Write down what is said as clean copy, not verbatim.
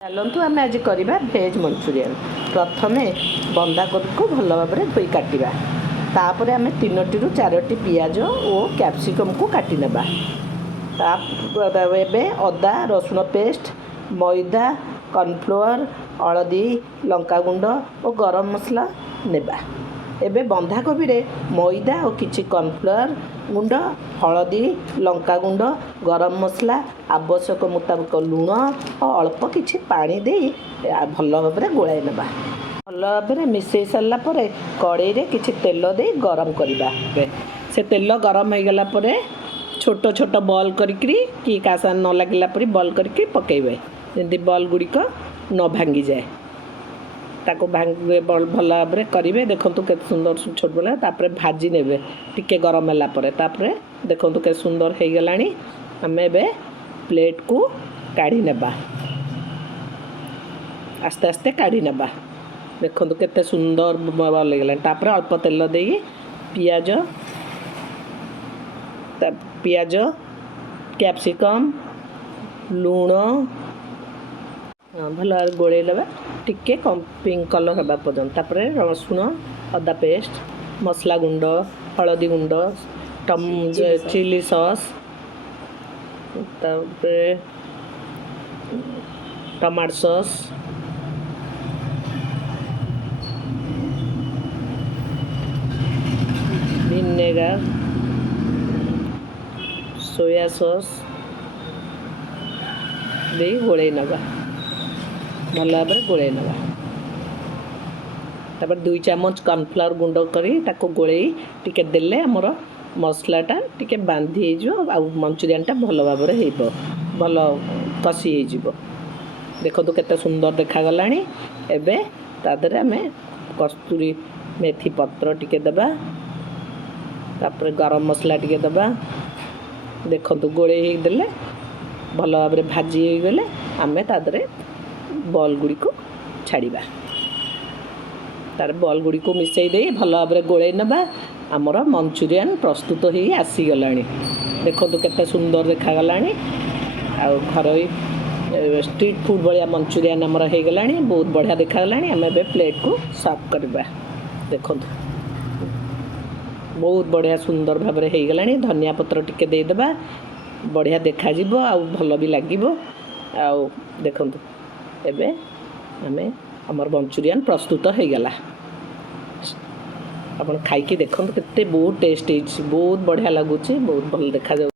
चलतु आम आज करवा भेज मंचूरियन। प्रथम बंधाकोबी को भल भाव धोई काटा तापर आम 3 ରୁ 4ଟି पियाज और कैप्सिकम को काटी नेबा। अदा रसुण पेस्ट मैदा कॉर्नफ्लोर हलदी लंका गुंड और गरम मसला नेबा। एबे बंधाकोबी रे मैदा और किछि कॉर्नफ्लोर गुंड हलदी लंका गुंड गरम मसला आवश्यक मुताबिक लुण और अल्प किछि पानी दे भल भाव गोलाई नेबा। भल भाव मिसई सारा पर कड़ाई रे किछि तेल दे गरम करबा। से तेल गरम हो गला पर छोट छोट बॉल करी कि कासा न लगला पर बॉल करके पकेबे जेंति बॉल गुड़िक न भांगी जाए ताको भल भाव करेंगे। देखो के सुंदर छोट बड़ा तापर भाजी ने टिके गरम है तापर देखो के सुंदर हो गला। आम ए प्लेट को काढ़ी नेबा आस्ते आस्ते काढ़ी नेबा। देखो के सुंदर बल गला तापर अल्प तेल दे पियाज कैप्सिकम लुण भल गोले लगा टिके पिंक कलर हवा पर्यंत तापर रसुण अदा पेस्ट मसला गुंड हलदी गुंड chili sauce tomato sauce vinegar soya sauce दे गोले नवा भल भाव गोले नवा। तापर 2 चामच कॉर्नफ्लोर गुंड करी ताको गोले टिके देले हमर मसलाटा टिके बांधी जो आ मंचूरियनटा भल भाव भल कसी हो। देखो तो केते सुंदर देखा गलानी। एबे तादरे आमे कस्तूरी मेथी पत्र टिके देबा तापर गरम मसला टिके देबा। देखो तो गोले ही देले भल भाव भाजी हो गले आमे तादरे बॉल गुड़ी को छाड़िबा। तार बॉल गुड़ी को मिसई दे भल भाव गोले नबा। आमर मंचूरियन प्रस्तुत हो आसीगलानी। देखो तो केते सुंदर देखा गलानी। आ घरोई स्ट्रीट फूड भाया मंचूरियन आमर हो गलानी। बहुत बढ़िया देखा गलानी। आम ए प्लेट को सर्व करबा। देखो बहुत बढ़िया सुंदर भाव हो गलानी। धनिया पत्र टिके दे देबा बढ़िया देखा जीवो आ भल भी लागिवो। आ देखो एबे आमे हमर मंचूरियन प्रस्तुत हो गला। अपन खाई देखो केते बहुत टेस्ट बहुत बढ़िया लगुच बहुत भल देखा जाउ।